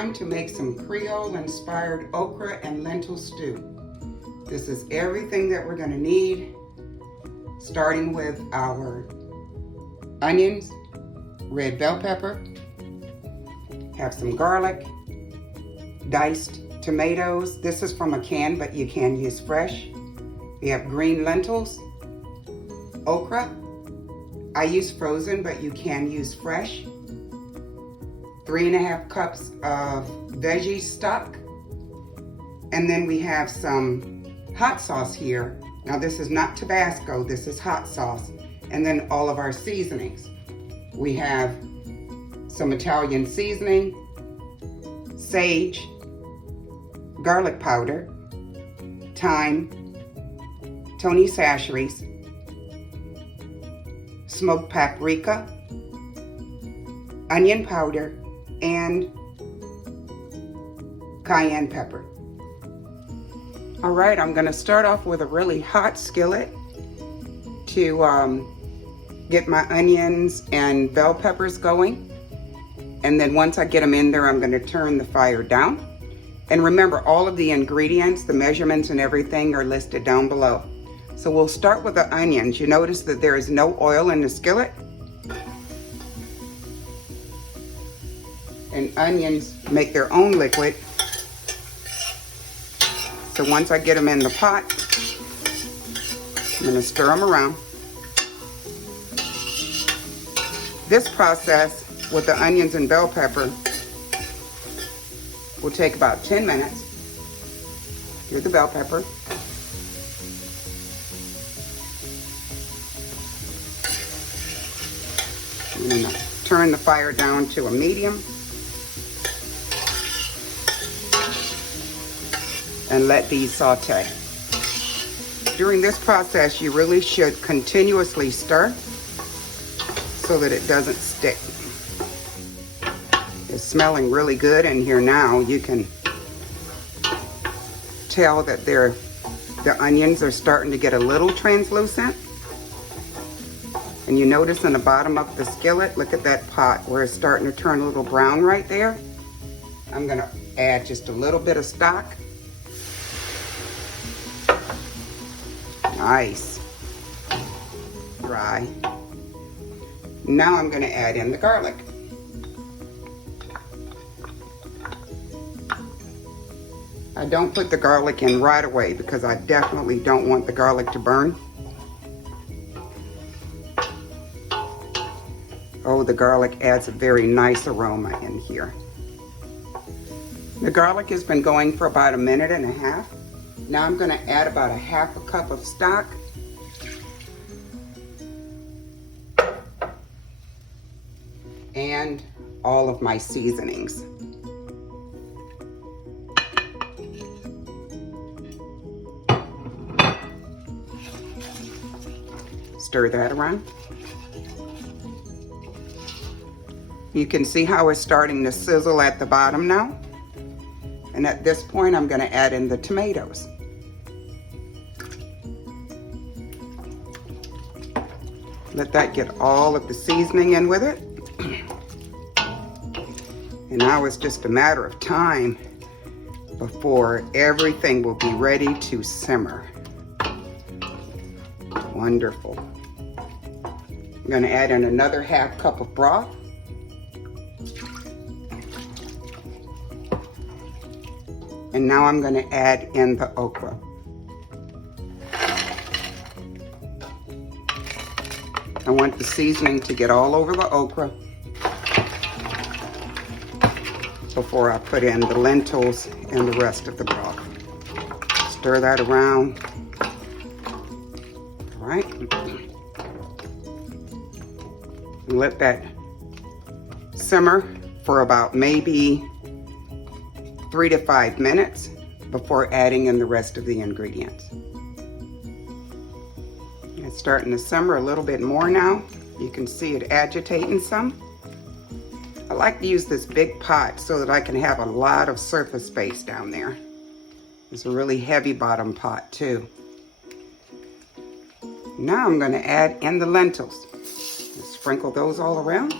time to make some Creole inspired okra and lentil stew. This is everything that we're going to need, starting with our onions, red bell pepper, have some garlic, diced tomatoes. This is from a can, but you can use fresh. We have green lentils, okra. I use frozen, but you can use fresh. 3½ cups of veggie stock. And then we have some hot sauce here. Now this is not Tabasco, this is hot sauce. And then all of our seasonings. We have some Italian seasoning, sage, garlic powder, thyme, Tony Chachere's, smoked paprika, onion powder, and cayenne pepper. All right, I'm gonna start off with a really hot skillet to get my onions and bell peppers going. And then once I get them in there, I'm gonna turn the fire down. And remember, all of the ingredients, the measurements and everything are listed down below. So we'll start with the onions. You notice that there is no oil in the skillet. And onions make their own liquid. So once I get them in the pot, I'm gonna stir them around. This process with the onions and bell pepper will take about 10 minutes. Here's the bell pepper. I'm gonna turn the fire down to a medium and let these saute. During this process, you really should continuously stir so that it doesn't stick. It's smelling really good in here now. You can tell that the onions are starting to get a little translucent. And you notice in the bottom of the skillet, look at that pot where it's starting to turn a little brown right there. I'm gonna add just a little bit of stock. Nice. Dry. Now I'm gonna add in the garlic. I don't put the garlic in right away because I definitely don't want the garlic to burn. Oh, the garlic adds a very nice aroma in here. The garlic has been going for about 1.5 minutes. Now I'm gonna add about 1/2 cup of stock. And all of my seasonings. Stir that around. You can see how it's starting to sizzle at the bottom now. And at this point, I'm gonna add in the tomatoes. Let that get all of the seasoning in with it. And now it's just a matter of time before everything will be ready to simmer. Wonderful. I'm gonna add in another 1/2 cup of broth. And now I'm gonna add in the okra. I want the seasoning to get all over the okra before I put in the lentils and the rest of the broth. Stir that around. All right. Let that simmer for about maybe 3 to 5 minutes before adding in the rest of the ingredients. It's starting to simmer a little bit more now. You can see it agitating some. I like to use this big pot so that I can have a lot of surface space down there. It's a really heavy bottom pot too. Now I'm going to add in the lentils. Sprinkle those all around.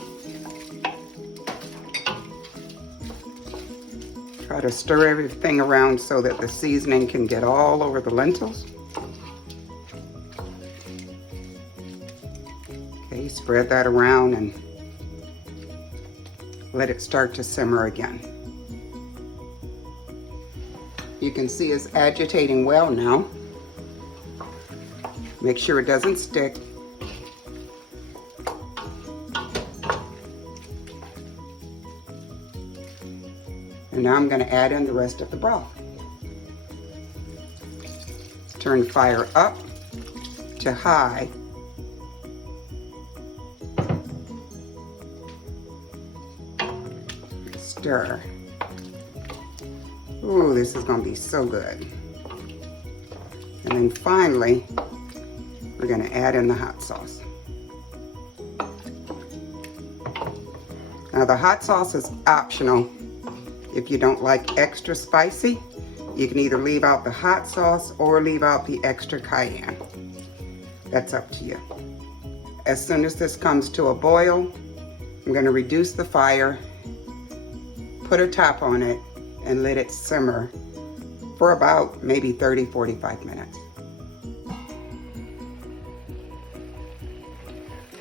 Try to stir everything around so that the seasoning can get all over the lentils. Okay, spread that around and let it start to simmer again. You can see it's agitating well now. Make sure it doesn't stick. And now I'm going to add in the rest of the broth. Turn the fire up to high. Stir. Ooh, this is going to be so good. And then finally, we're going to add in the hot sauce. Now the hot sauce is optional. If you don't like extra spicy, you can either leave out the hot sauce or leave out the extra cayenne. That's up to you. As soon as this comes to a boil, I'm going to reduce the fire, put a top on it, and let it simmer for about maybe 30-45 minutes.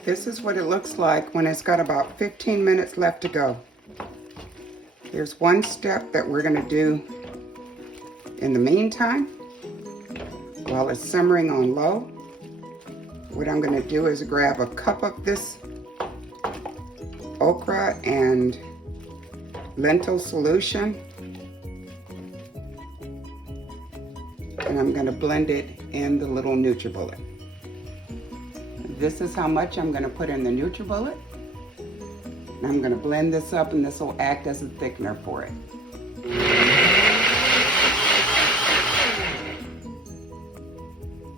This is what it looks like when it's got about 15 minutes left to go. There's one step that we're going to do in the meantime while it's simmering on low. What I'm going to do is grab a cup of this okra and lentil solution, and I'm going to blend it in the little NutriBullet. This is how much I'm going to put in the NutriBullet. And I'm going to blend this up, and this will act as a thickener for it.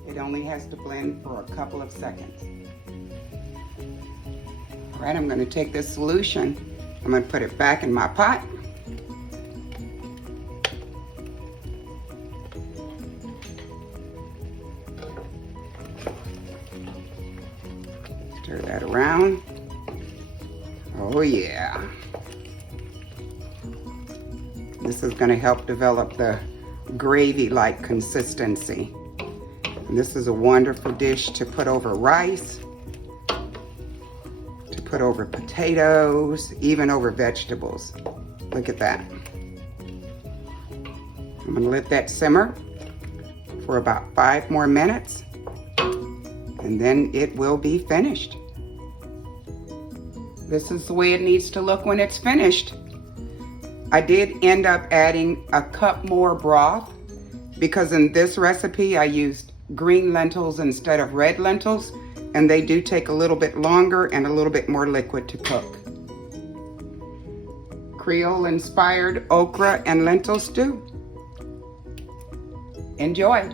It only has to blend for a couple of seconds. All right, I'm going to take this solution, I'm going to put it back in my pot. Stir that around. Oh yeah. This is going to help develop the gravy-like consistency. And this is a wonderful dish to put over rice, to put over potatoes, even over vegetables. Look at that. I'm going to let that simmer for about 5 more minutes, and then it will be finished. This is the way it needs to look when it's finished. I did end up adding a cup more broth because in this recipe I used green lentils instead of red lentils, and they do take a little bit longer and a little bit more liquid to cook. Creole inspired okra and lentil stew. Enjoy.